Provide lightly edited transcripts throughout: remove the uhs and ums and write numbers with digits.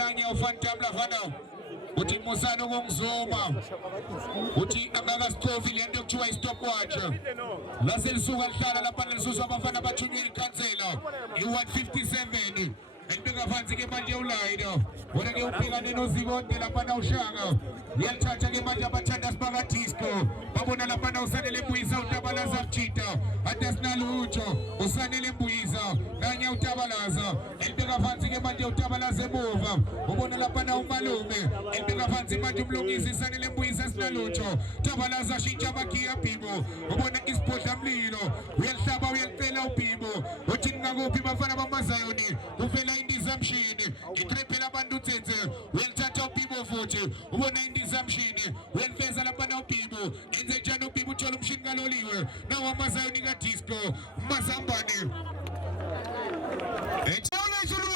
nanye ufantam lafana uthi musana ukungizuma uthi angakasikovi lento kuthiwa i-stopwatch laselisuka lihlala lapha lelisusa abafana abathunywe ikhansela i-157 elibeka phansi ke manje ulayino wona ke ubhekane noZikonde lapha na ushaka uyalithatha ke manje abathanda sibaka disco babona lapha na usanele mbuyisa utabalaza mchita hata sinalutho usanele mbuyisa nanye utabalaza elibeka phansi ke manje utabalaza emuva ubona lapha na umalume elibeka phansi manje umlungisi sanele mbuyisa sinalutho utabalaza shintsha abakiya Bhibo ubona isiphodla mlilo uyalihlaba uyalicela uBhibo uthi ngakuphi bafana bamaZayoni uvela indizamshini itrepela abantu utsetse uyalithatha uBhibo futhi ubona indizamshini uyalifeza lapha na uBhibo enze njani uBhibo uthola umshini kaloliwe nawo amaZayoni ka disco mazambane.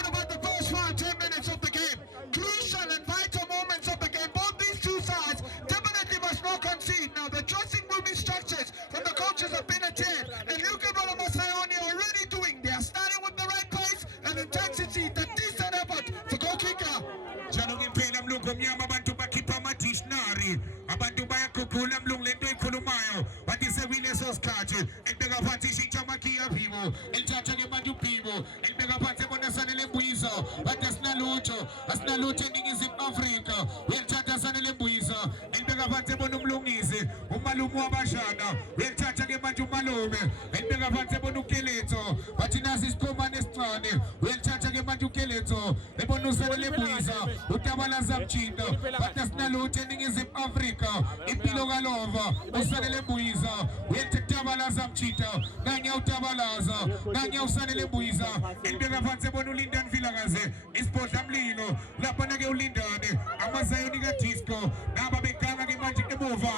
About the first 5-10 minutes of the game, crucial and vital moments of the game. Both these two sides definitely must not concede. Now the dressing room instructions from the coaches have been attained, and look at what amaZayoni are already doing. They are starting with the right pace and intensity, the decent effort for goal kicker. Jalo ngempela mlungu mnyama abantu bakhipha amadictionary abantu bayakhuphula mlungu lento ikhulumayo bathi sewile sosikhathi elibeka phansi ishintsha amakiya Bhibo elithatha ke manje uBhibo elibeka phansi ebona sanele mbuyisa bathi asinalutho eNingizimu Afrika uyalithatha sanele mbuyisa elibeka phansi ebona umlungisi umalume wabashana uyalithatha ke manje umalume elibeka phansi ebona uKeletso bathi nasi isikhomane esincane uyalithatha ke manje uKeletso ebona usanele mbuyisa utabalaza mchinda bathi asinalutho eNingizimu Afrika impilo kalova usanele mbuyisa uyatabalaza mchita nanye utabalaza nanye usanele mbuyisa elibeka phansi ebona uLindani Vilakazi isiphodla mlilo lapha ke uLindani amaZayoni ka disco naba beganga ke manje emuva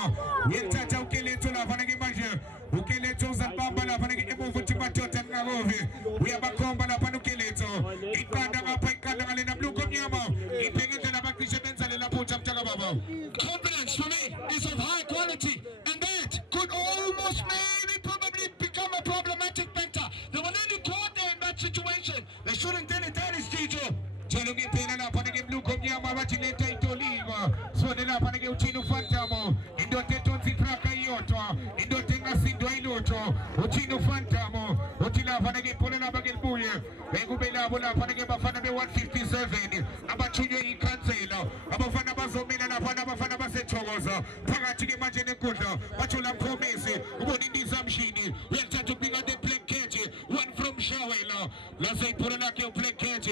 uyalithatha uKeletso lapha ke manje uKeletso uzabamba lapha ke emuva uthi madoda ngakovi uyabakhomba lapha uKeletso iqanda ngapha iqanda ngale namluko mnyama ibheke indlela abaqishe benzale lapho uThamthaka baba. Confidence for me is of high quality, and that could almost maybe probably become a problematic factor. They were nearly caught there in that situation. They shouldn't done it. That is Tito. Jalo ngempela lapha ke mluko mnyama bathi lento itoliwa sone lapha ke uthini uFantamo indoda etonsi traka iyodwa indoda engasindwa ilutho uthini uFantamo uthi lapha ke ibhola lapha ke libuye bekube labo lapha ke bafana be157 abathunywe ikhansela abafana bazomela lapha abafana basethokoza phakathi ke manje nenkundla bathola promise ubona indizamshini uyathatha ubika the black cat one from Shawela lase ibhola lakhe ublack cat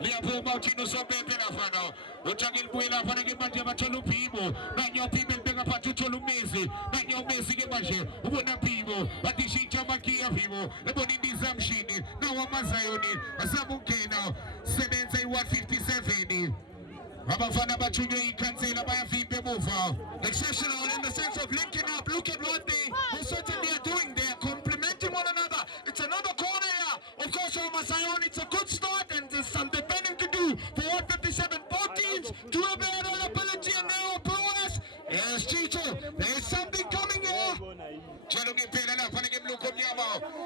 liyaphuma uthini uSompempe lafana uthake libuye lapha ke manje bathola uBhibo nanye uBhibo elibeka phansi uthola uMessi nanye uMessi ke manje ubona Bhibo bathi shintsha amakiya Bhibo ebona indizamshini nawo amaZayoni asabungena sebenza i157 abafana bathunywe ikhansela bayafimba emuva. Exceptional in the sense of linking up. Look at what they certainly are doing. They are complementing one another. It's another corner here. Of course, for amaZayoni, it's a good start, and there's some defending to do for 157. Both teams do have their own ability, and now a bonus. Yes, Chicho, there is something coming here. Jalo ngempela lapha ke mluko mnyama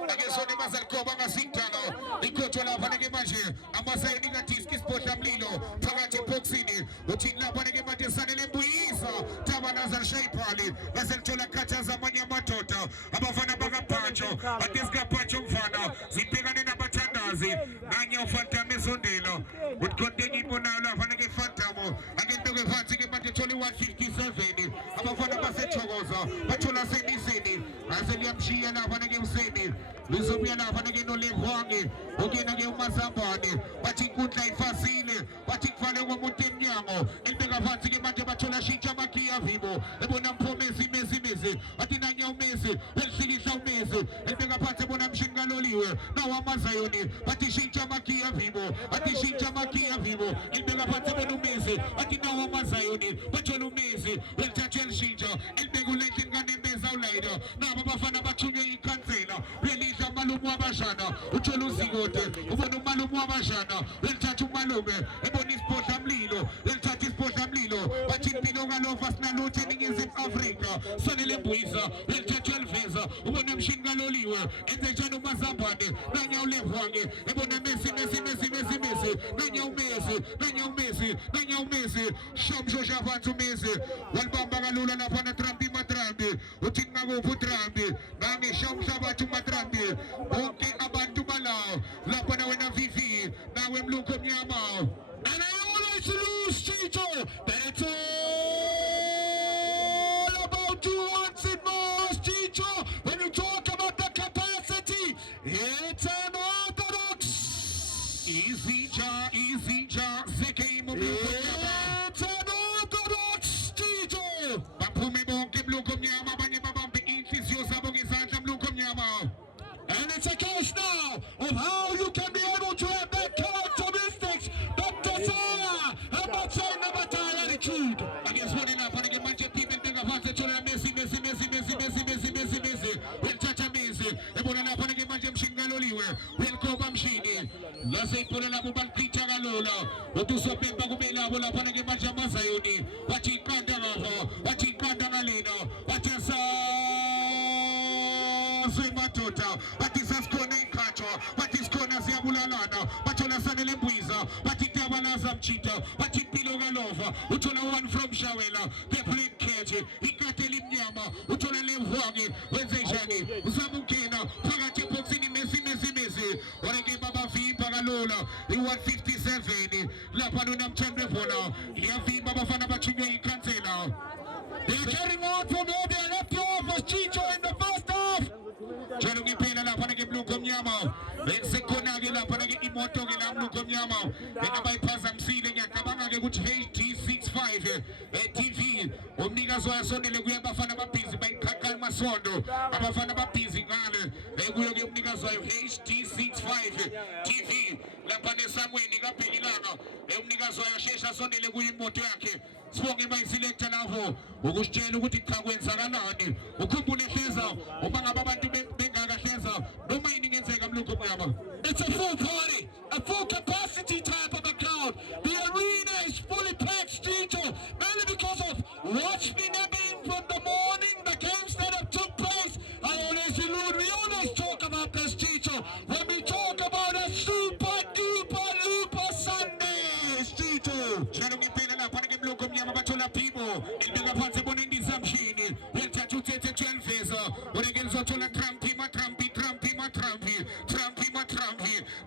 akesone mazalikoba ngasintana ikhothwa lapha ke manje amaZayoni ka disc isiphodla mlilo phakathi eboxini uthi lapha ke manje sanele mbuyisa tabalaza shayphali baselithola khathaza amanye amadoda abafana bakaPhatsho atesikaphatsho mfana zibhekane nabathandazi nanye uFantamo esondela uthi ibonayo lapha ke Fantamo akento ke phansi ke manje thola i157 abafana basethokoza bathola senisini aseliyamshiya lapha ke useni lizobuya lapha ke noLevwange ukena ke uMazambane bathi inkundla ifasile bathi kufale komuntu emnyango elibeka phansi ke manje bathola shintsha amakiya Bhibo ebona mphomesi Messi bathi nanye uMessi welihlikihla uMessi elibeka phansi ebona mshini kaloliwe nawo amaZayoni bathi shintsha amakiya Bhibo bathi shintsha amakiya Bhibo elibeka phansi ebona uMessi bathi nawo amaZayoni bathola uMessi welithatha elishintsha elibeka uLenhlin kaNembeza ulayida nabo abafana bathunywe ikhansela belidla umalume wabashana uthola uZikonde ubona umalume wabashana welithatha umalume ebona isiphodla mlilo welithatha isiphodla mlilo bathi impilo kalova sinalutho eNingizimu Afrika sanele mbuyisa welithatha eliveza ubona mshini kaloliwe enze njani uMazambane nanye uLevwange ebona Messi nanye uMessi Messi, Nanya Messi, Shamjo Shavantu Messi, Walbamba Galula Lapana Trampi Matrambi, Utingago Putrambi, Nami Shamshabatu Matrambi, Bonke Abantu Malao, Lapana Wena Vivi, now we look at Yama. And I always lose, Chicho, that it's all about you once it more, Chicho. When you talk about the capacity, it's unorthodox. Easy ja, Zeke Mubu. It's unorthodox, Chicho. Bapume Bonke Blue Kumyama, Bani Babampi, Infisio Sabong is Santa Blue Kumyama. And it's a case now of how you can be able to have that characteristics, that desire, and that same attitude. I guess what enough, and again, much people think of us, Messi. Well, Chacha Messi, Ebona Napana, Majam Shingaloliwe, well, Kobam Shini, Lase Pulana Bubal Picha Galola, Otuso Pembagumela, Volapana Majama Sayuni, Wachi Kandanga, Wachi Kandangalino, Watasa Matota, what is a scone catcher, what is Kona Ziabulalana, Patola Sanele Buiza, what it Tabalazam Chita, what it Pilogalova, Utona one from Shawela, they play Kaji, Hikatelim Yama, Utona Levwagi, Wenzejani, Uzamukena, Pagati Poxini Messi, Orege Baba Fi Pagalola, he won 57, Lapadunam Chandrefona, Yafi Baba Fanabachino Cancela. They're carrying on from where they left you off was Chicho in the first half. Janungi Pena La Panaki Blue Comyama, Execonagi La Panaki Imoto La Blue Comyama, and a bypass I'm sealing a Kabanga which HT65 TV, Omniga Zoasoni Legueba Fanabapis by Kakal Masondo, Abafanabapis in Gale, Leguia Omniga Zoy HT65 TV, La Panesa Winning up in Ilana, Omniga Zoya Shesha Soni Legui Motiaki, Swung by Selector Navo, Augustino Utikago and Saranani, Ukubune Teza, Obanga to Bengaga Teza, no mining in Zegam Lukumama. It's a full party, a full capacity type of a crowd. The arena is fully packed, Chicho, mainly because of what's been happening from the morning, the games that have took place. I always allude, we always talk about this, Chicho, when we talk about a super duper looper Sunday, Chicho. Janungi Pena La Panaki Blue Comyama Batola Pimo, in the Panzabon in the Zamshini, when Tatu Tete Chelfeza, when again Zotola Trampi,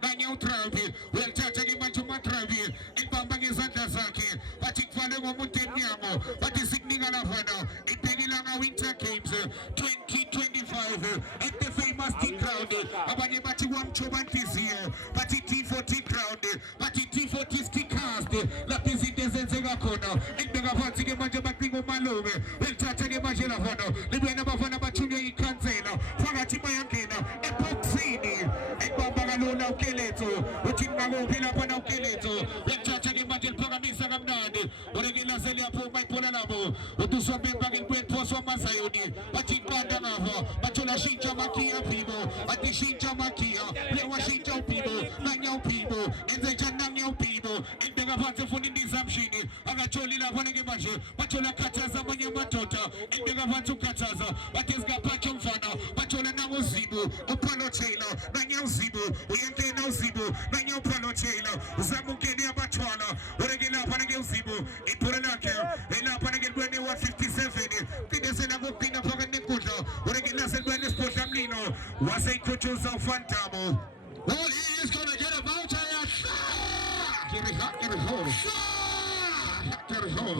Daniel Trampi, well Tachagi Matuma Trampi, in Bambagi Zantazaki, Patik Falemo Mutemiamo, but the Signing Alavana, in Pegilanga Winter Games 2025, at the famous T crowd, Abani Batiwam Chobantis here, Pati T40 crowd, Pati T40 stickers, La Pizite Zengakona, in the Gavati Majabatingo Malome, well Tachagi Majelavano, the Buena Bavana Batunia Cancela, Fagati Mayakina, Epoxini, and Bambagalola Keleto, Utingago Pilapana Keleto, when Tachagi Majel Pagamisa Gamnadi, Oregila Zelia Po by Polanabo, Utusope Bagin Great Poso Masayoni, Patik Bandanava, Batula Shinja Makia Pibo, Ati Shinja Makia, Lewa Shinja Pibo, Nanyao Pibo, and the Janangao Pibo, and the Gavata Funin Zamshini, Agacholi La Vonegemaje, Patola Kataza Manyamatota, and the Gavatu Kataza, Batisga Pachum Fana, Patola Namo Zibu, Opalo Taylor, Nanyao Zibu, Uyante No Zibu, Nanyao Palo Taylor, Zamukenia Batuana, Oregila Panagil Zibu, Ipuranakel, Ela Panagil Brene 157, Pidesena Pina Paganikuta, Oregila Selbenes Potamlino, was a coaches of Fantamo. Well, he is going to get a voucher at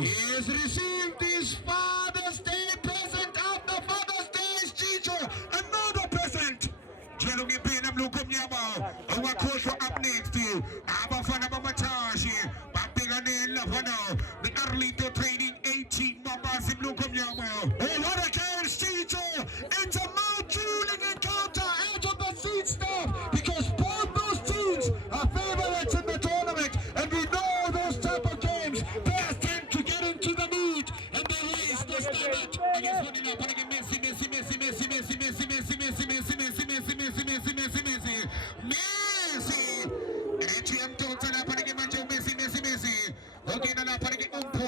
He has received his Father's Day present after Father's Day, Chicho. Another present. Jelungi Pena Blue Kumyama, our coach up next to you, Abafana Matashi, Papigane Lavano, the Arlito Training 18 Babas in Blue Kumyama. Oh, what a chance, Chicho! It's a mouth-drooling encounter out of the seat stuff because both those teams are favorites in the tournament, and we know those type of games. Players tend to get into the mood and they raise the standard. I guess what you know, Messi, HM total apani manjo Messi. Okay, na apani umpo.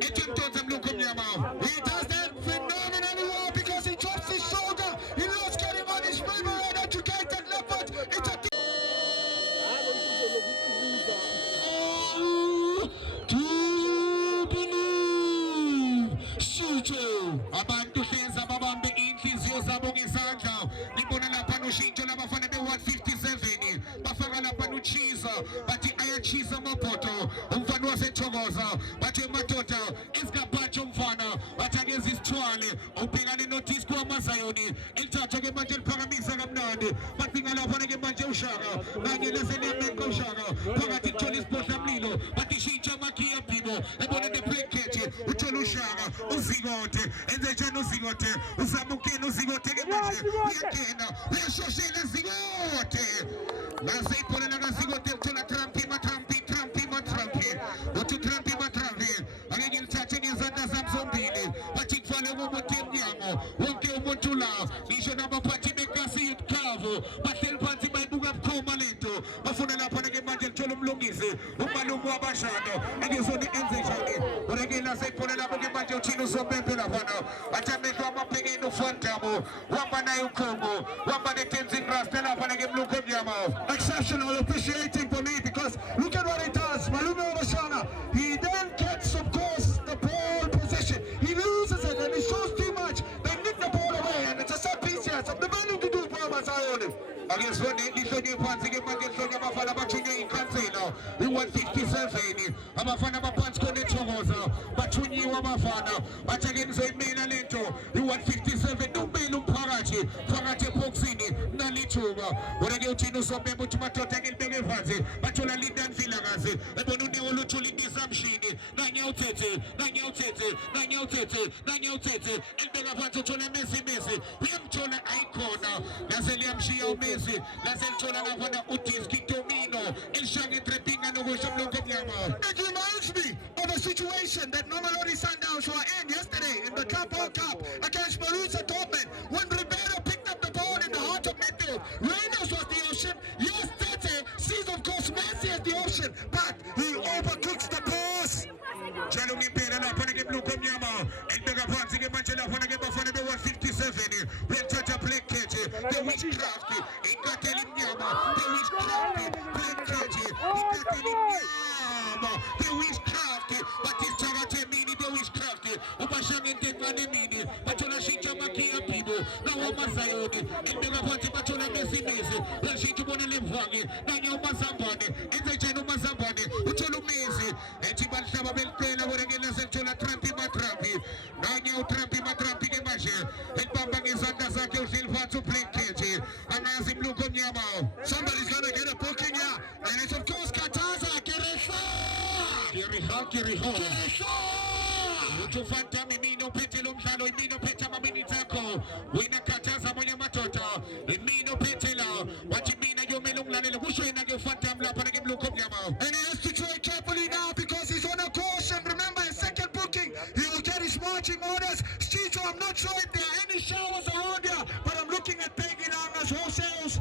HM total Blue Kumyama. He does that phenomenally well because he drops his shoulder. He loves getting on his river and educated left foot. It's a Chuchu abantu hleza babambe inhliziyo zabo ngesandla libona lapha noshintsho labafana be-157 bafaka lapha nochiza bathi ayachiza amabhodo umfana wasethokoza bathi madoda isikaphatsho umfana bathi akeze isithwale ubhekane nodisco wamazayoni elithatha-ke manje liphakamisa kamnandi bafika lapha-ke manje ushaka kanye leseliyamenka ushaka phakathi kuthola isibhodla mlilo bathi shintsha amakhiya phibo ebona nebrekhethi uthola ushaka uzikote enze njani uzikote uzamukeni uzikote-ke manje uyakena uyashoshela zikote nase ibhola lakazikote lithola Trumpi uthi Trumpi angeke lithathe ngezandla zami zombili bathi kufale kumuntu emnyango wonke umuntu la ngisho nabaphathi bekasi yuthavu bahleli phansi bayibuka bukhoma lento bafuna lapha-ke manje lithola umlungisi umalume wabashado engezoni enze njani kodwa-ke lase ibhola labo-ke manje uthini usompempe laphana athi amehlo amabhekeni ufondamo wamba naye ukhongo wamba netenzing rasta lapha-ke mlungu omnyama. Exceptional, appreciating for me because look at what he does. Malume Obashana, he then gets, of course, the ball possession. He loses it and he shows too much. They nick the ball away and it's a set piece here. So the value to do for Mazayoni. Agesoni lihlonye phansi-ke manje lihlonye abafana abathunywe ikhansela i-157 abafana baphansi konethokoza bathunyiwe abafana bathi-ke nizoyimela lento i-157 nomele umphakathi phakathi ephokisini nalithuka kodwa-ke uthini usompempe uthi madoda-ke libeke phansi bathola lindanvilakazi ebona unewo luthula indisamshini nanyawuthethe elibeka phansi uthola mesi uyamthola ayikhona lase liyamshiya umesi lase lithola laphana udiski domino elishaka etrepinga nokusho mlungu omnyama. It reminds me of a situation that Mamelodi Sundowns were in yesterday in the Cup World Cup against Borussia Dortmund when Ribeiro picked up the ball in the heart of midfield. Reynolds was the option. Yes, Tete sees, of course, Messi as the option, but he overcooks the pass. Njalo ngempela lapha-ke mlungu omnyama elibeka phansi-ke manje lapha-ke bafana be-157 bethatha blackcat the witchcraft inkateli imnyama the witchcraft blackcat inkateli imnyama the witchcraft bathi isithakathe emini the witchcraft ubashanga into encane emini bathola shintsha amakhiya phibo nawo amazayoni elibeka phansi bathola mesimesi bashintsha ubona lemvange nanye umazambane enze njani umazambane uthola umezi ethi balihlaba belicela kodwa-ke laselithola Trumpi nanye uTrumpi-ke manje elibamba ngezandla zakhe uhleli phansi ublackcat angazi mlungu omnyama. Somebody's gonna get a booking here, and it's of course Kataza Kiriha uthi ufantami mina uphethe lo mdlalo imina uphethe amaminitsi akho wena Kataza mwenye madoda imina uphethe la wathi mina yomele ungilalele kusho yena-ke ufantami lapha-ke mlungu omnyama. and he has to trade carefully now because he's on a course, and remember his second booking he will get his marching orders. Chicho, I'm not sure if there are any showers around here, but I'm looking at Pegilanga's wholesales.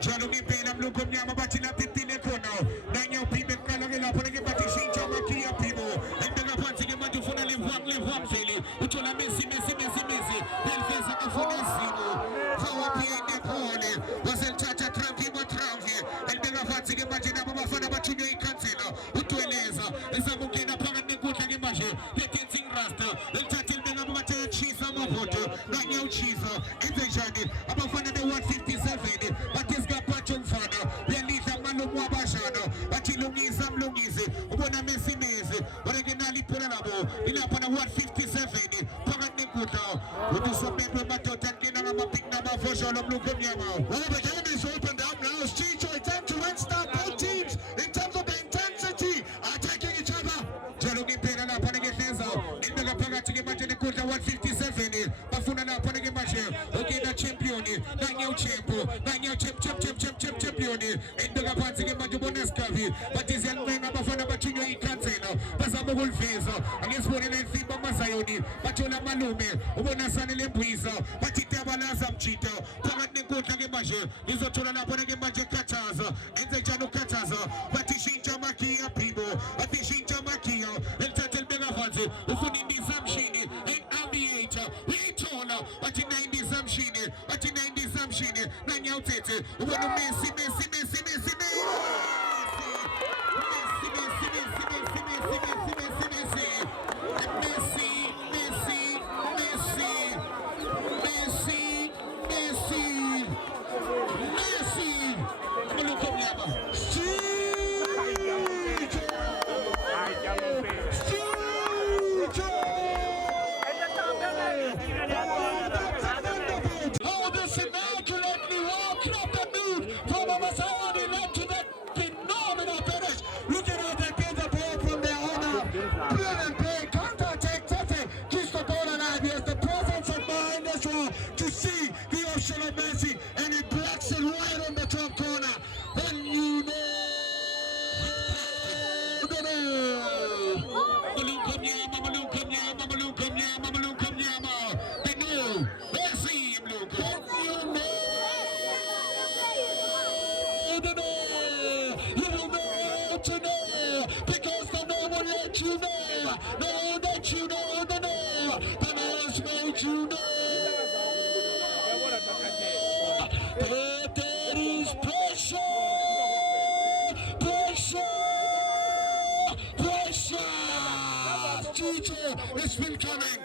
Njalo ngempela mlungu omnyama bathi lapitile khona nanye uphibe kuqala-ke lapho-ke bathi shintsha amakhiya phibo elibeka phansi-ke manje ufuna levamzeli uthola mesi beliveza afuna izimo phawaphiende phole waselithatha Trumpi elibeka phansi-ke manje nabo bafana bathunywe ikhansela udweleza ezamukena phakathi nenkundla-ke manje letensing rasta elithatha elibeka bathi ayachisa amabhodo nanye uchiza enze njani abafana be-157 bathi esikaphatsho mfana uyalidla malume wabashana bathi mlungisi ubona mesimesi kodwa-ke nali ibhola labo ilapha na-157 phakathi nenkundla uthi usompempe madoda ngena ngamapiki namavosholo mlungu omnyama. Well, the game is opened up now. It's Chicho. It's time to restart. Both teams, in terms of the intensity, are attacking each other. Njalo ngempela lapha-ke hleza elibeka phakathi-ke manje nenkundla 157 bafuna lapha-ke manje ukena champion nanye uchampion elibeka phansi-ke manje ubona esigaba bathi ziyalincenga abafana bathunywe ikhansela bazama ukuliveza angesibonela insimbi amazayoni bathola amalume ubona sane lembuyisa bathi tabalaza mjita phakathi nenkundla-ke manje ngizothola lapha-ke manje Kataza enze njani uKataza bathi shintsha amakhiya phibo bathi shintsha amakhiya elithatha elibeka phansi ufuna indizamshini en-aviator uyayithola bathi nayindizamshini nanyawuthethe ubona umesi Brilliant play, counter-attack, Tete keeps the ball alive. He has the presence of mind as well to see the option of Messi, and he blocks it right on the top corner. Then you know. It's been coming.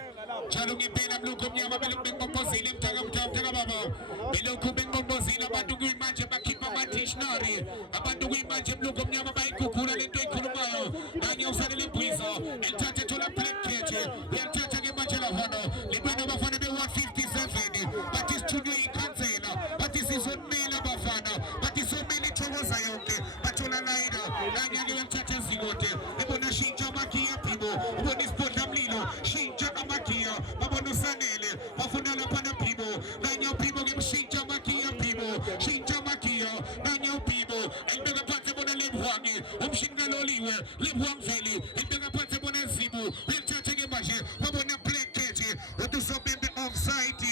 Chalungi Bela Blukum Yama Belum Bombozilim Tagam Tagababa. Beloku Bengobozina Badugui Maja Bakipa Matishnari. Abadugui Maja Blukum Yama by Kukura and Kurumayo. Daniel Sadili Puizo. And Tatula Plekete. We are Tataki Majala Hono. Libana Bafana 157. But is to do in Kanzena. But this is what Mela Bafana. But is so many Towasayoke. Batula Laida. Daniel and Tata Zigote. Ebona Shinja Makia Pibo. When is Potamlino. Shinja Makia. Babano Sanele. Bafunala Pana Pibo. Daniel Pibo give Shinja Makia Pibo. Shinja Makia. Daniel Pibo. And Bega Patabona Libwangi. Shingaloliwe. Libwang Valley. And Bega Patabona Zibu. We'll touch again. Babona Plekete. What do some in the offside?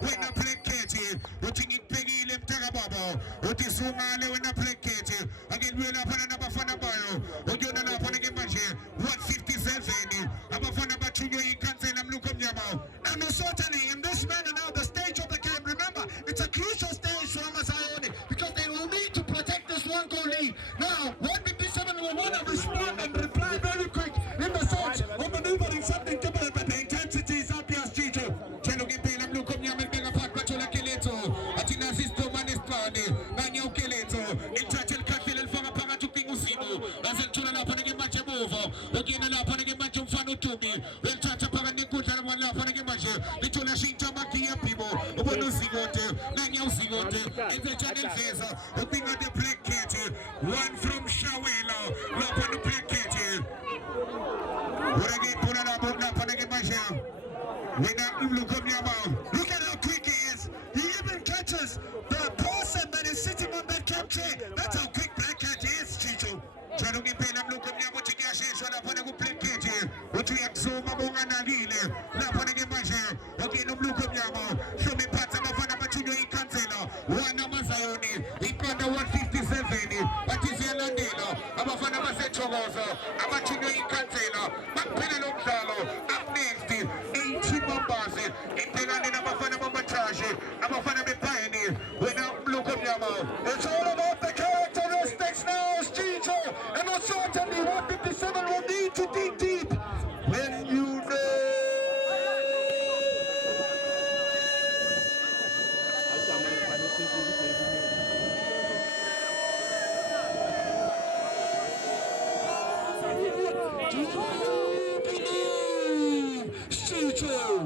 When a Plekete. What you need Peggy Lemtarababa. What is Sumale when a Plekete. Again, we'll have another Fanabayo. What you're not upon again. 157. Abafana Bachuyo, you can't say I'm looking Yama. And certainly in this manner now, the stage of the game, remember, it's a crucial stage for Amazayoni because they will need to protect this one goal lead. Now, 157 will want to respond and reply very quick in the sense of maneuvering something different, but the intensity is up here, Chicho. Chelogi Pelam Lukum Yaman Bega Patula Keleto, Atina Sisto Manespane, Nanyo Keleto, in Chachel Katil and Fanga Tuking Usimu, as a Chula Panagi Machamovo, again a Panagi Machum Fanu to me, when Chacha Paranikuta and one Panagi Macha, the Chula Shinta Makia Pibo, Ubunu Sigote, Nanyo Sigote, and the Channel Facer, hoping at the Plekete, one from Shawela, Lapanu Plekete. Look at how quick he is. He even catches the person that is sitting on that capture. That's how quick Black Cat is, Chicho. Charugi Pelam Lukumyamo Chigashi, Shanapanego Plekete, which we absorb among Anagile, Lapanagamashi, okay, no Lukumyamo, show me Patama Fanabachuno in Cancela, one Amazayoni, Ikanda 157, Patizia Landino, Abafana Masechogosa, Abachuno in Cancela, Macpinalo Salo, up next, 18 Bombasi, Impelani Abafana Mamachashi, Abafana Pioneer, when I'm Lukumyamo. It's all about the characteristics now, Chicho, and certainly 157 will need to dig deep when you know.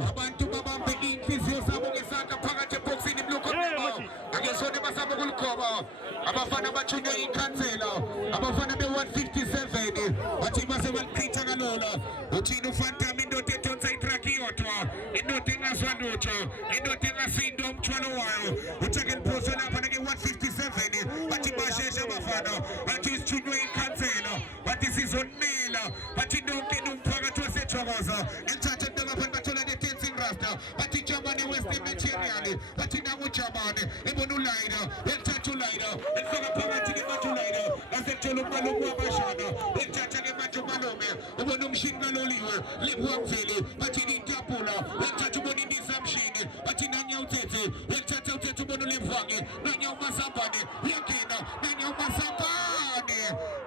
Abantu babambe inhliziyo zabo ngesandla phakathi eboxini Lukumyamo akesona basaba kulukhoba abafana bachunywe ikhansela abafana be-157 bathi base balichitha kalula uthini uFantami indoda edonsa itraki yodwa indoda engazwa lutho indoda engasindwa umthwalo wayo uthi akeliphoso lapha nake-157 bathi basheshe abafana bathi isichunywe ikhansela bathi sizonela bathi nonke nomphakathi wasethokoza enthathe ngabafana bathola ne-dancing rasta bathi Germany West Material bathi nangu Germany ibona ulayida enthathe ulayida efaka phakathi ke-manje ulayida asethola umalume wabashana enthathe ke-manje umalume ubona umshini kaloliwe Libwangveli bathi nintapula enthathe ubona indisamshini bathi nanyawuthethe enthathe uthethe ubona ulivwange nanyawumasambane uyangena nanyawumasambane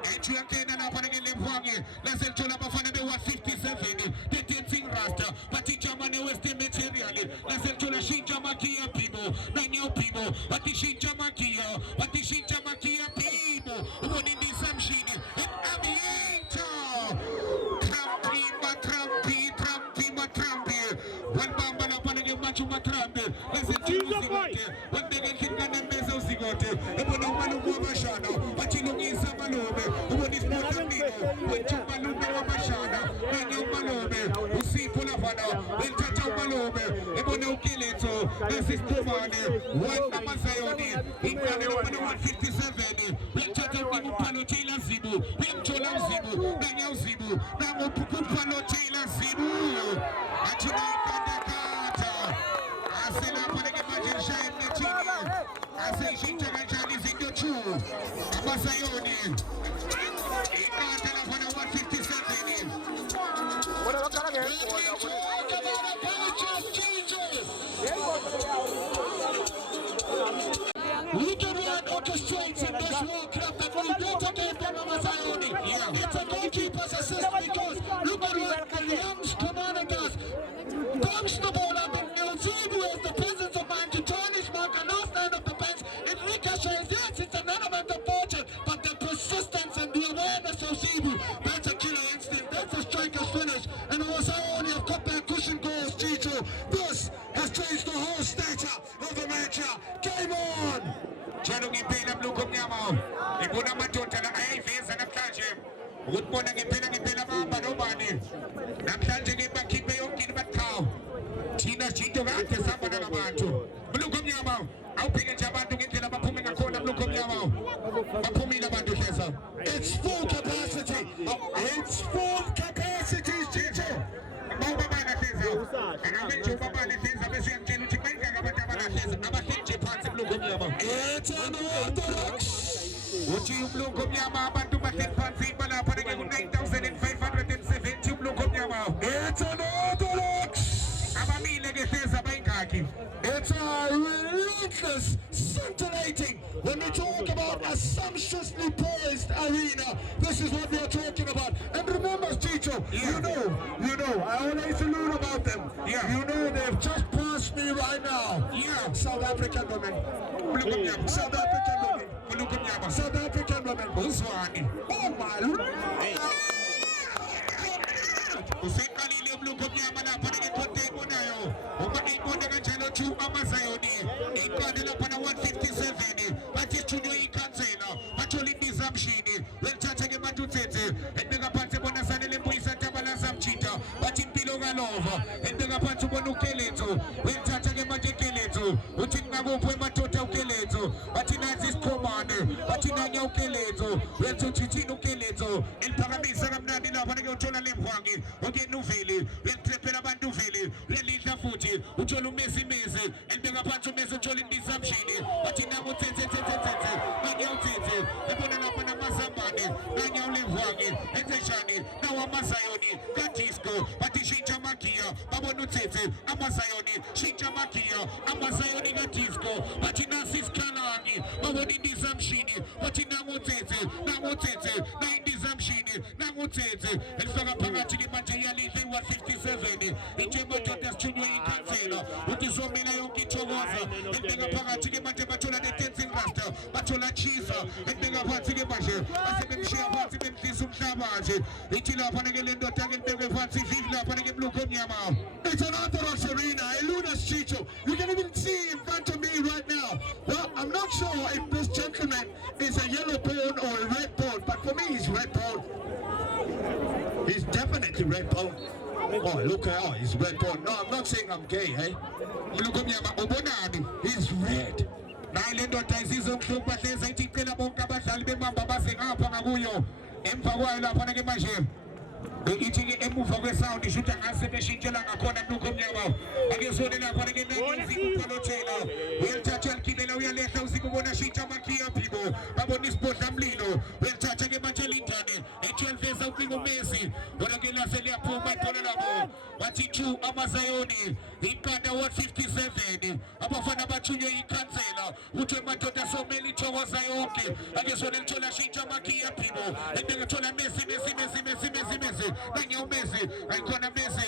ethi uyangena lapha ngelivwange laselithola abafana be-157 the dancing rasta bathi Germany West Material laselithola Shinja Makia Pibo nanyaw Pibo bathi Shinja Makia bathi Shinja Makia Pibo ubona indisamshini Aviator Trampi Walbamba lapha nangemachu matrampi laselithola uzigote wandekekhinga nembeza uzigote ubona umalume wabashana bathi lungisa malume ubona isipotamlilo wethi umalume wabashana Chano, will touch out Malome, Ebono Kileto, Mrs. Kumani, one Amasayoni, Ingani number 157, will touch out Palo Taylor Zibu, will Chola Zibu, Daniel Zibu, Namu Palo Taylor Zibu, and tonight Kandakata, I said I'm going to imagine Shine Netini, I say she took a Chinese in the true, Amasayoni, Ingani number 157. What about again? Look at what orchestrating this World Cup that we get again from Amasayoni. It's a goalkeeper's assist because look at what the young commander does. Dumps the ball up and Elzibu has the presence of mind to turn his mark and now stand up the bench. It ricochets, yes, it's an element of fortune, but the persistence and the awareness of Zibu, that's a killer instinct, that's a striker's finish. And Amasayoni have cut back cushion goals, Chicho. This has changed the whole stature of the match. Game on! Chanong ipila mlukom nyamo. Ibuna matota na ayifeza namhlanje. Ukubona ngempela baba nobani. Namhlanje ngebakhiphe yonke ibathawu. Thina shinto kade sambona nabantu. Mlukom nyamo. Awuphike nje abantu ngendlela baphume ngakhona mlukom nyamo. Baphumile abantu hleza. It's full capacity. It's full capacity, Chicho. Baba bana hleza. Ngabe nje baba hleza bese uyamtshela ukuthi bayingaka abantu abahleza. Abahlezi phansi mlukom nyamo. It's unorthodox. Uthi umluko mnyama abantu bahleli phansi balapha ke ku 9570 umluko mnyama. It's unorthodox. Abamile ke hleza bayingaki. It's a relentless, scintillating. When we talk about a sumptuously poised arena, this is what we are talking about. And remember, Chicho, you know, I always allude about them. Yeah. You know they've just passed me right now. Yeah. South African women. Umluko mnyama. South African women. Umluko mnyama. South African women. Uswani. Oh my Lord. Usekalile umluko mnyama lapha ke konke ibonayo. Uma ibona kanjalo chu Amasayoni. Inkade lapha na 157. Bathi Junior ikhansela. Bathola indizamshini. Welithatha ke Matutsetse. Endeka phansi bona sanele mbuyisa tabala samchita. Bathi impilo kalova. Endeka phansi ubona uKeletso. Welithatha ke manje Keletso. Uthi ngakupho ematota uKeletso. Bathi nazi isikhomane. Bathi nanya uKeletso. Welithatha uthithini uKeletso. Eliphakamisa kamnandi lapha ke uthola lembhwangi. Ungena uveli. Welithepela abantu uveli. Welidla futhi. Uthola uMessi. Endeka phansi uMessi uthola indizamshini. Bathi nabo tsetse. Nanya utsetse. Ebona lapha namazambane. Nanya ulembhwangi. Enzeshani. Nawa Amasayoni. Kadisco. Bathi shintsha magia. Babona utsetse. Amasayoni. Shintsha magia. Amasayoni kadisco. Bathi nasi isikhalangi. Babona indizamshini. Bathi nangu utsetse. Na indizamshini. Nangu utsetse. Elifaka phakathi ke manje iyalidla i-157. Itshe madoda sithunywe ikhansela. Uthi somela yonke ithokoza. Endeka phakathi ke manje bathola ne-dancing rasta. Bathola chiza. Endeka phansi ke manje. Basebemshiya phansi bemdlisa umhlaba nje. Ithi lapha ke le ndoda ke libekwe phansi vivi lapha ke mluko mnyama. It's an Orthodox arena. Elunas Chicho. You can even see in front of me right now. Well, I'm not sure if this gentleman is a yellow bone or a red bone, but for me he's red bone. He's definitely red bone. Oh, look out, he's red bone. No, I'm not saying I'm gay, eh? Mluko mnyama ubonani? He's red. Nayi le ndoda isizomhlupha hleza ithi icela bonke abadlali bemamba base ngapha ngakuyo. Emva kwayo lapha ke manje. Ithi ke emuva kwesound isho ukuthi angase beshintshela ngakhona mluko mnyama. Ake sone lapha ke nangiziku Palotela. Welithatha elikibela uyalehla uzikubona shintsha makhiya phibo. Babona isibodla mlilo. Welithatha ke manje lindane. Echelveza uqingo Messi. Bona ke lase liyaphuma ibhola labo. Bathi chu Amasayoni. Iqanda 157. Abafana bathunywe ikhansela. Uthi madoda somela ithokoza yonke. Ake sone lithola shintsha makhiya phibo. Endeke thola Messi. Nanya uMessi. Ayikhona Messi.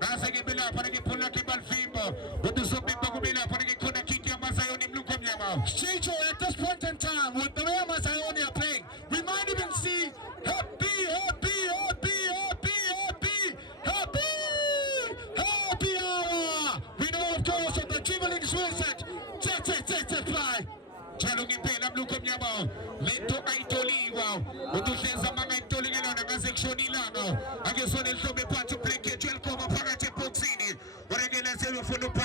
Nase ke belapha ke phula ke balfimba. Uthi somela kumela phana ke khona kick Amasayoni mluko mnyama. Chicho, at this point in time, with the way Amasayoni are playing, we might even see happy hour. We know, of course, of the dribbling Switzerland. Fly. Chalungi pela mluko mnyama. Lento aitoliwa. Utuhleza manga itolingela na section ilanga. Ake sone hlobe phansi play catch welcome phakathi eboxini.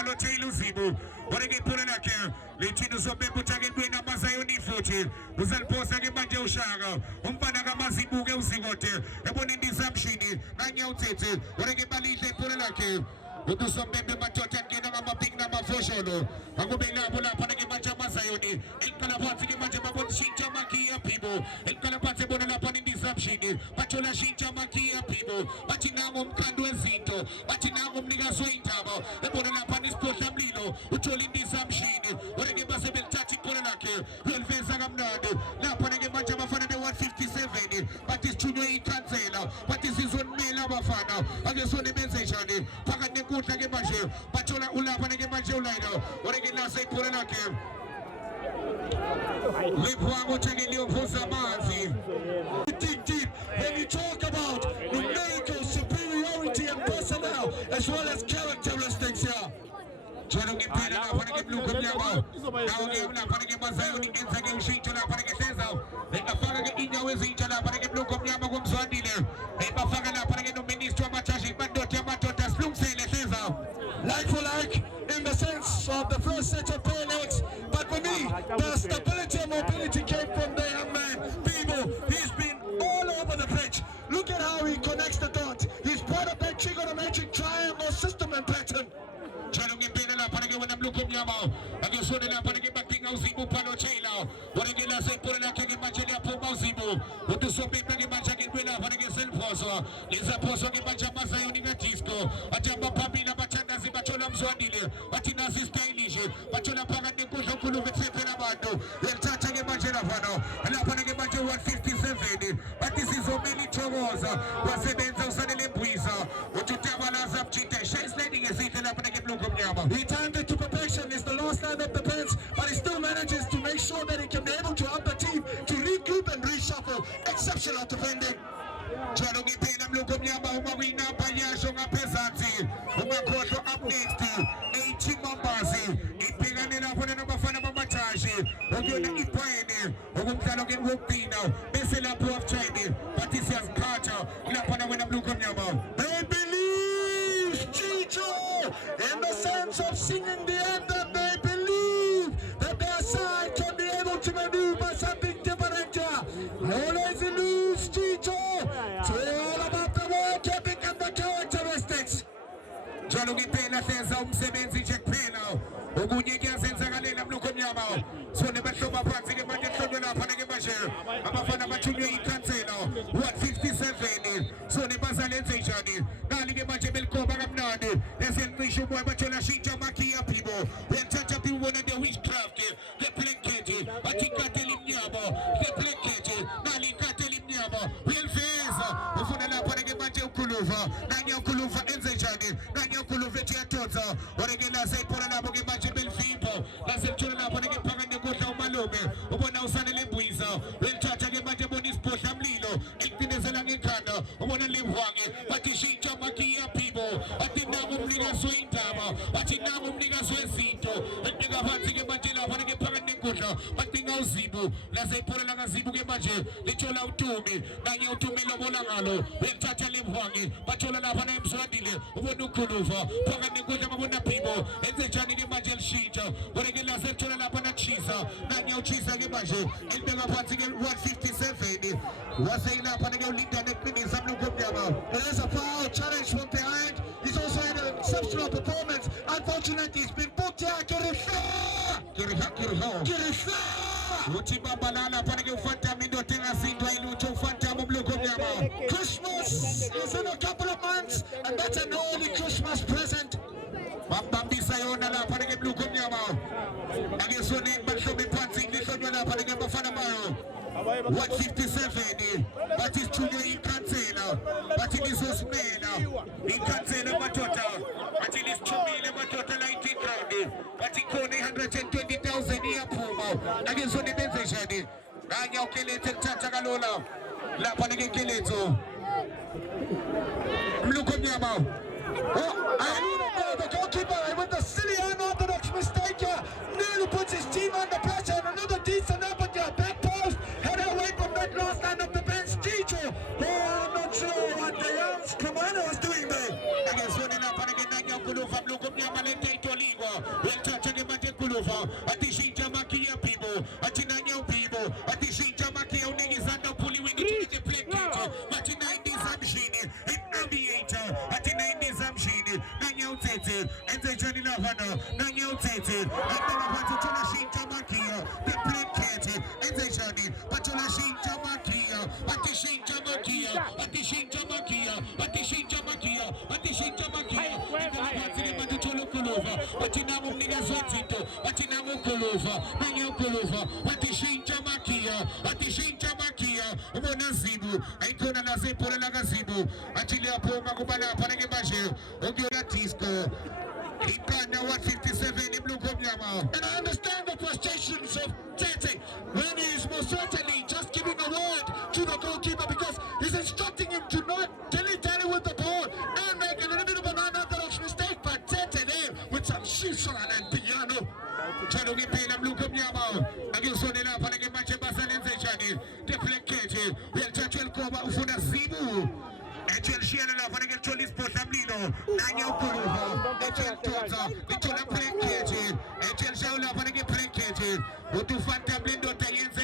palo chailu zibu. Wanege pole lake. Lichino sobe buchage bwena masayo ni fuchi. Uzalposa ke manje ushaga. Umpana kama zibu ke usigote. Ebo ni ndizamshini. Nanya utete. Wanege balite pole lake. Utu sombembe machota kena kama ping na mafoshono. Ako bela bola panage macha masayoni. Inkala pati ke macha mabon shincha makia pibo. Inkala pati bola la pani disruption. Pachola shincha makia pibo. Machinamo mkando ezito. Machinamo mniga sointabo. Bola la pani sport amlilo. Ucholi disruption. Orege base bel tachi bola lake. Real veza gamnado. La panage macha mafana de 157. Patis chuno itanzela. Patis izon mela mafana. Agesone menzeshani. Pagane Take Majo, Pachola Ula Panake Majo Lido, or again I say Puranake. Lipuango Chagelio Posamazi. Dig deep when you talk about numerical superiority and personnel as well as characteristics here. Chano ke pena na panake blue ko nyama. Now game na panake Mazayo ni enza game sheet na panake Seza. Eka faga ke inya wezi chala panake blue ko nyama ko mswadile. Eka faga na panake no ministro machashi bandoti amatota slum sele Seza. Like for like, in the sense of the first set of pay legs, but for me, the stability and mobility came from the young man, Bibo. He's been all over the pitch. Look at how he connects the dots. He's part of that trigonometric triangle system and pattern. Chano ke pena na panake wana blue ko nyama. Agesone na panake batinga usibu palo chaila. Wanege la se pole na kege machele apo usibu. Utu sobe pege machake kwela panake selfoso. Leza poso ke macha Masayo ni gatisco. Ajamba papi na machanda si bachola mzwadile. Batina si stylish. Bachola paga ne kusho kulu vetsepe na bando. El chacha ke machela pano. La panake macho 157. Batisi zomeli chogoza. Wasebenza usanele mbuiza. Ututama la zapchite. Shine sliding ezite la panake blue ko nyama. He timed it to perfection. It's the last line of defense, but he still manages to make sure that he can be able to help the team to regroup and reshuffle. Exceptional defending. Chano ke pena blue ko nyama umawina panyasho nga pesati. Umakoto up next. Eichi Mambazi. Ipigane na pone na bafana mamachashi. Ogiona ipaene. Ogumtalo ke wopina. Mesela po of China. Patricia's Carter. La pana wena blue ko nyama. They believe, Chicho, in the sense of singing the anthem, they believe that their side can be able to maneuver something different here. Always lose, Chicho. It's all about the work ethic and the characteristics. Chano ke pena senza umsebenzi check pena. Ogunyeke senza galela blue ko nyama. So ne batoma phansi ke manje hlonyo lapha ke bashe. Abafana bathunywe ikhansela 157. So ne basalenze njani. Nali ke manje belikoba kamnandi. Esencisha umoya bathola shintsha makia people. When touch people wanna the witchcraft. The plankete. Atikate limnyama. The plankete. Nali kate limnyama. Real face. Ufuna lapha ke manje ukuluva. Nanya ukuluva enze njani. Nanya ukuluva etiyatotsa. Oreke la sayiphola lapho ke manje belfimbo. La selithola lapho ke phakade kodla umalume. Ubona usanele mbuyiza. Welithatha ke manje bona isibhodla mlilo. Eliqinezela ngekhanda. Ubona lemhwange. Bathi shintsha makia people. Bathi nangu umnikazi wendaba. Bathi nangu umnikazi wezinto. Ebeka phansi ke manje lapha ke phakade nenkodla. Badinga uzibu. La sayiphola la kazibu ke manje. Lithola utumi. Nanye utumi lobola ngalo. Welithatha lemhwange. Bathola lapha na emswadile. Ubona ukhuluva. Phakade nenkodla babona people. Enze njani ke manje lishintsha. Oreke la selithola lapha na chisa. Nanye uchisa ke manje. Elibeka phansi ke 157. Waseyilapha ke ulinda neqinisa mlukomnyama. It is a foul challenge from behind. He's also had an exceptional performance. Unfortunately, he's been booked here. Christmas is in a couple of months, and that's an early Christmas present. Bambambi sayona la panege blue komnyama. Agesone bashobe pansi nishonwa la panege bafana mayo. 157. But is Chuno in Cancela. But it is Osmena. In Cancela Matota. But it is Chumile Matota 19 round. But it Kone 120,000 here Puma. Against on the Benzeshadi. Nanya Kelete Tatagalola. La Panege Keleto. Look on your mouth. Oh, I the goalkeeper with the silly unorthodox mistake here. Nearly puts his team under pressure, and another decent effort here. Back post, head away from that last line of defense. Chicho. Oh, I'm not sure what the young Commander was doing there. Against one in a Panagana Kulu from Lukum Yamalente to Ligo. atina indizamshini nanyautsetse enzechani lavano nanyautsetse apela patutula shinta makia the blanket enzechani patula shinta makia atishinta makia atishinta makia atishinta makia atishinta makia ingolapatile matutolo kulova atinamu mniga zotzito atinamu kulova nanyaukulova atishinta makia atishinta makia umona zibu aikona la sepole la gazibu atile apoma kubala panenge baje ogyola disco Ikana 157 in blue Komyama. And I understand the frustrations of Tete when he is most certainly just giving a word to the goalkeeper because he's instructing him to not dilly-dally with the ball and make a little bit of an unorthodox mistake. But Tete there with some shisha and piano. Chalo Gipela blue Komyama. Agusonela Panege Mache Basalenze Chani. Deflected. Well, Chachel Koba Ufuna Zibu. Echel Shiela Panege Cholis Potamlino. Nanya Kuruva. Echel Toza. Nichola Plankage. Echel Shaula Panege Plankage. Utu Fanta Blindo Tayenze.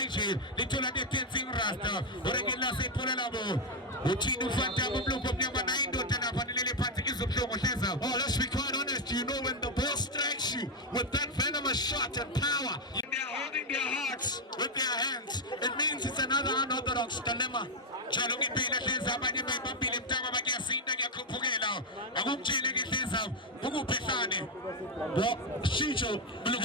Nichola de Tenzing Rasta. Oregela Sepola Labo. Uchinu Fanta Blue Komyama 9 Dotana Panele Patikis of Shomoteza. Oh, let's be quite honest. You know when the ball strikes you with that venomous shot and power, they're holding their hearts with their hands. It means it's another unorthodox dilemma. Chalo Gipela Teza Banya Bambili Mtama Bagia Sinda Yakupugela. Agumchele Giteza. Bugu Pesane. Well, Chicho, you know, I'm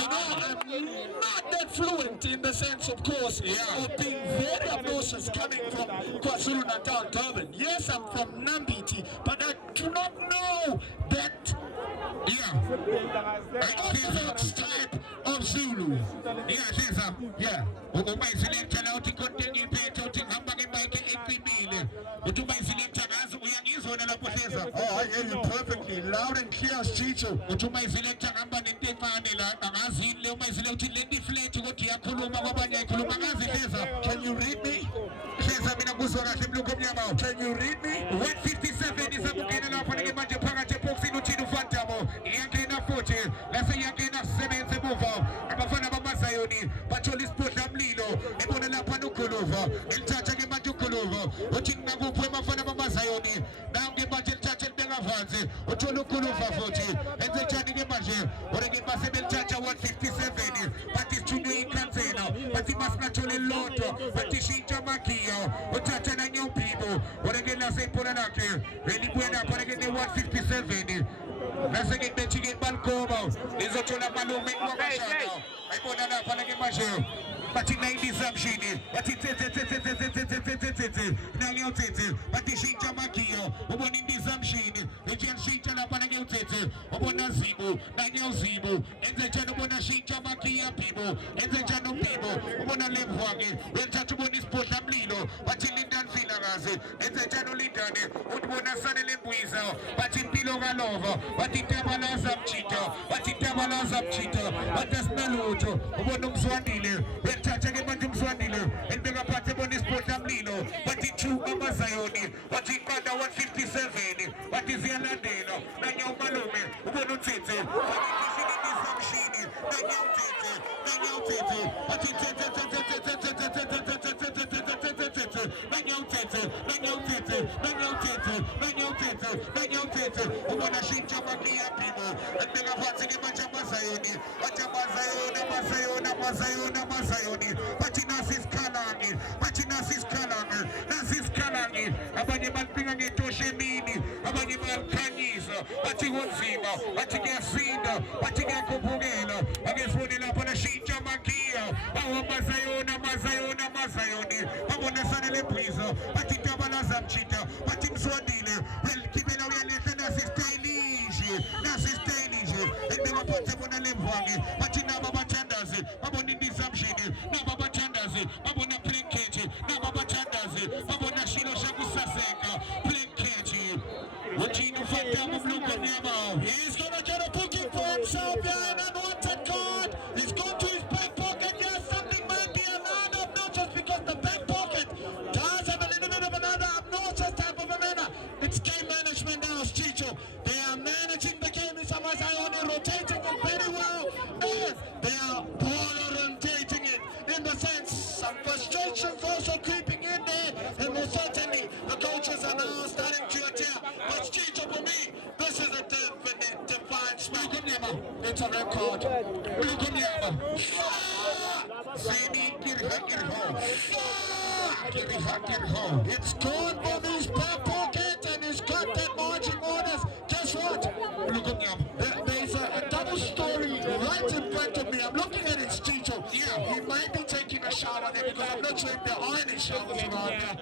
not that fluent in the sense, of course, of being very obnoxious coming from KwaZulu-Natal, Durban. Yes, I'm from Nambiti, but I do not know that orthodox type of Zulu. Yeah. Umay selector na uti continue pay uti hambage bike ekibile. Utumay selector nazo uyangizwa na lapoteza. Oh, I hear you perfectly, loud and clear, Chicho. Utumay selector hamba nentefane la angazile umay selector lendi flat ukuthi yakhuluma kwabanye ikhuluma ngazi hleza. Can you read me? Hleza mina kuzwa kahle blue komnyama. Can you read me? 157 isabukene lapha nike manje phakathi eboxini uthini ufantamo. Iyangena futhi lase iyangena sebenze muva. Abafana bamaZayoni bathola isiphodla mlilo ebona lapha nokhuluva elithatha ke manje ukhuluva uthi ngakuphi abafana bamaZayoni nange manje elithatha libeka phansi uthola ukhuluva futhi enze njani ke manje oreke basebelithatha 157 bathi sithunywe ikhansela bathi masinathole lotho bathi shintsha magia uthatha na nyompibo oreke lasephola lakhe elibuye lapha oreke ne 157 Nasa ke bethi ke balkoba izothola malume ngokashana ayibona lapha ke manje bathi 90 zamshini bathi nangiyothethe bathi shintsha magia ubona indizamshini ejeni shintsha lapha nangiyothethe ubona zibo nangiyozimo enze njani ubona shintsha magia bibo enze njani ubibo ubona lemvwake wethatha ubona isiphodla mlilo bathi lindani fila kaze enze njani ulindane ubona sane lembuyisa bathi impilo kalova bathi tabalaza mchita bathi tabalaza mchita bathi asinalutho ubona umzwandile wethatha ke manje umzwandile elibeka phansi ebona isiphodla mlilo bathi two amaZayoni bathi iqanda 157 bathi ziyalandela nanya umalume ubona utsitse bathi ubona shintsha magia bibo ebeka phansi ke manje amaZayoni bathi amaZayoni bathi nasisikhalangi abanye balifika ngetosha emini abanye bayakhanyisa bathi kunzima bathi kuyasinda bathi kuyakhuphukela ake sibone lapha nashintsha magia amaZayoni babona sane lebhiza bathi tabalaza mchita bathi mswandile welikibela uyalehla nasi-stylish ekubeka phansi ebona lemvwange bathi nabo abathandazi babona indizamshini nabo abathandazi babona plankage nabo abathandazi babona shilo shakusaseka plankage uthini ufantamo mlukomnyama. He's gonna get a booking for himself here in an unwanted card. He's gone to his back pocket. Yes, something might be a lot obnoxious because the back pocket does have a little bit of another obnoxious type of a manner. It's game management now, Chicho. They are managing the game. It's amaZayoni rotating it very well. And they are ball orientating it in the sense some frustrations also creeping in there. And most certainly the coaches are now starting to attack. But Chicho smack. It's a red card. It's good for these back pockets and he's got that marching orders. Guess what? There's a double story right in front of me. I'm looking at it, Chicho. Yeah, he might be taking a shot on it because I'm not sure if there are any showers around there.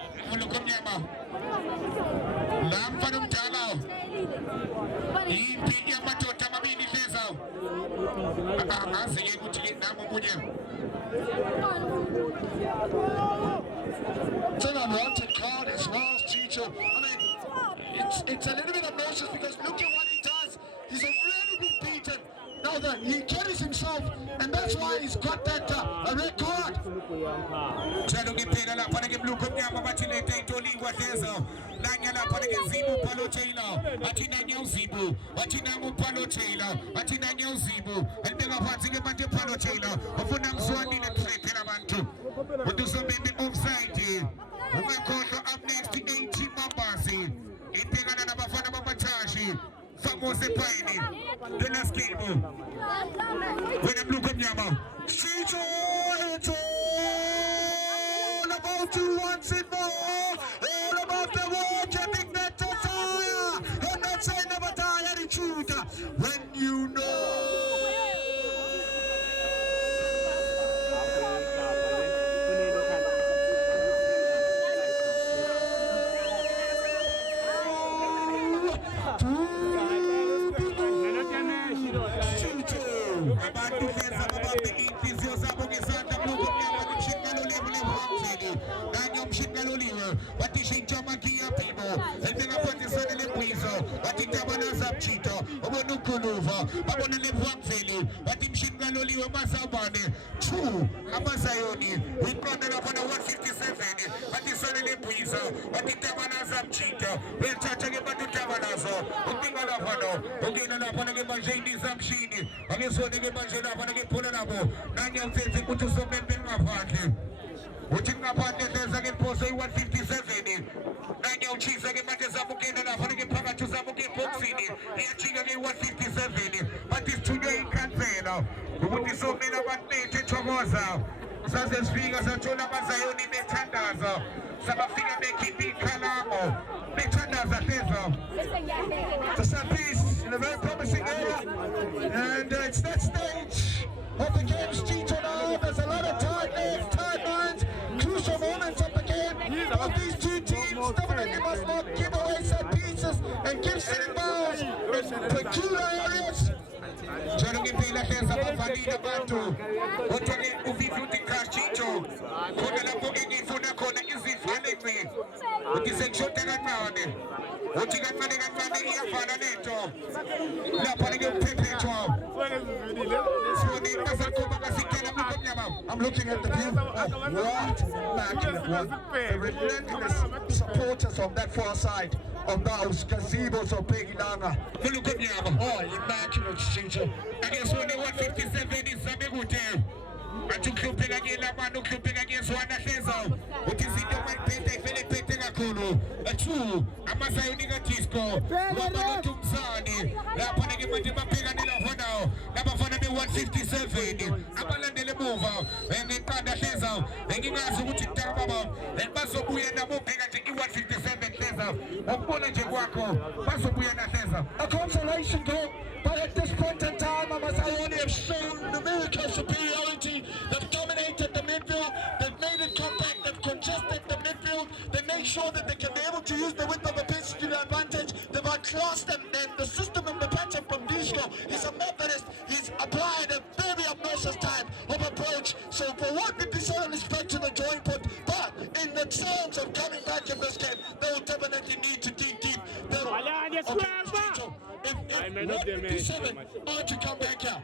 It's an unwanted card as well, Chicho. I mean, it's a little bit obnoxious because look at what he does. He's already been beaten. Now that he carries himself, and that's why he's got that a red card. Famose Paini, the last game. When I'm looking at Chicho, it's all about to once and more. All about the war, getting that fire. I'm not saying never die attitude. When you know. True, Amasayoni, we brought it up on the 157, but it's only Puizo, but the Tabanazam Cheetah, we're touching about the Tabanazo, looking at Apano, looking at Apana Majani Zamshini, and it's what they get Majana when I get Pulanabo, Nanyam says they put to some men apart. Watching up on the second post 157. Nanyam Cheese again, Matazamukin and Afanic Paka to Zamukin Poxini, here again 157, but this today can't say now. What is so many about nature Chomosa? Such figures are told about Zayoni Metandaza. Some of them make it Kalamo. Metandaza Tezo. The set piece in a very promising area. And it's that stage of the game's Chicho now. There's a lot of time left, timelines, crucial moments of the game. Of these two teams, definitely must not give away set pieces and give sitting balls in peculiar areas. Jarong ipila kesa mafalina bantu Otone uvivuti kachicho Kona la pogengi funa kona izifanekwi Utisekshota ganmane Utiganmane iya fana neto La panege upepecho Swani masarko makasikela mukonyama. I'm looking at the view of what immaculate one. The relentless supporters on that far side of those gazebos of Pegilanga. Oh, immaculate, Chicho. I guess only 157 is Samegute. And to clumping again, Lamano clumping against one Hazel. What is it? My pete, Felipe Nakulu. A true, a Masayoniga Tisco, Wamano Tumsani, La Panagimajima Peganilla Honao, Nabafana 157, Amalande Mova, and then Tanda Hazel, and Ginazu Tababa, and Basobuya Namo Pegati 157 Hazel, Opola Jaguaco, Basobuya Hazel. A consolation goal, but at this point in time, Masayoni have shown numerical superiority. They've dominated the midfield, they've made it compact, they've congested the midfield, they make sure that they can be able to use the width of the pitch to their advantage. They've outclassed them, and the system and the pattern from Dusko is a Methodist. He's applied a very obnoxious type of approach. So for what we deserve respect to the drawing board, but in the terms of coming back in this game, they will definitely need to dig deep. If 157 are to come back here.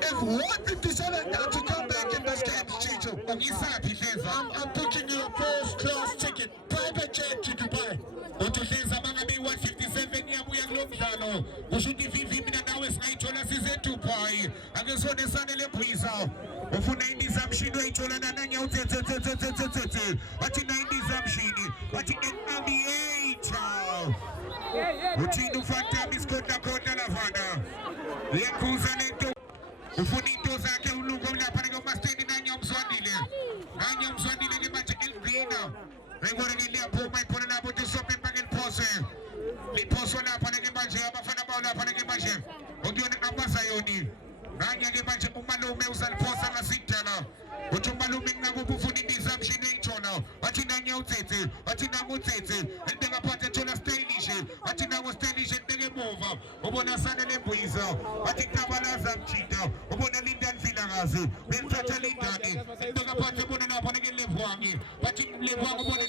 If 157 are to come back in this game, Chicho, I'm booking you a first-class ticket, private jet to Dubai. Utufeza mangabe 157 ya buya ngomdalo. Ushuti vivi mina nawe snaitola sizetu pai. Agesone sanele puisa. Ufuna indiza mshindo itola na nanya utete. Ati na indiza mshini. Ati NBA Uchino Fanta Biscota Kota Lavana. Yakuza Neto. Ufunito zake ulugo la panega masteni na nyomzwandile. Na nyomzwandile ni macha il green. Rengore ni hapo mai pona na bote sope bagel pose. Li poso na panega macha abafana baula panega macha. Odio na ambasa yoni. Nanya ni macha umalume usal posa na sitana. Uchumalume na bufuni nizamshine itona. Achina nyautete, achina mutete. Ndenga pate chola stylish. Achina mo stylish ndege mova. Obona sana lembuiza. Achina bala zamchita. Obona lindan filagazi. Bensacha lindani. Ndenga pate bona na panege levwangi. Achina levwangi bona